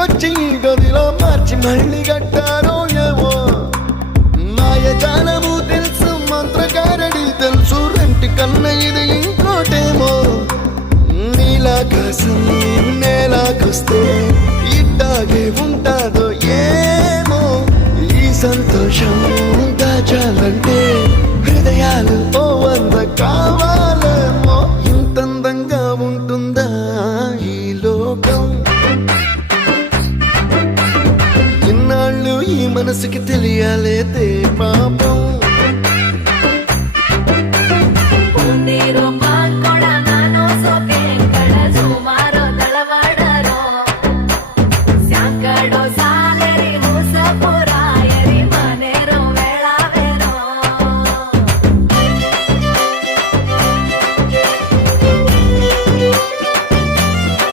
తీసుకొచ్చి గదిలో మార్చి మళ్ళీ కట్టారో ఏమో మాయజాలము తెలుసు మంత్రకారడి తెలుసు రెంటి కన్న ఇది ఇంకోటేమో నీలాకాశం నేలాకొస్తే ఇట్టాగే ఉంటాదో ఏమో ఈ సంతోషం దాచాలంటే హృదయాలు ఓ వంద కావాలేమో ఇంతందంగా ఉంటుందా ఈ లోకం ఇన్నాళ్ళు ఈ మనసుకి తెలియాలే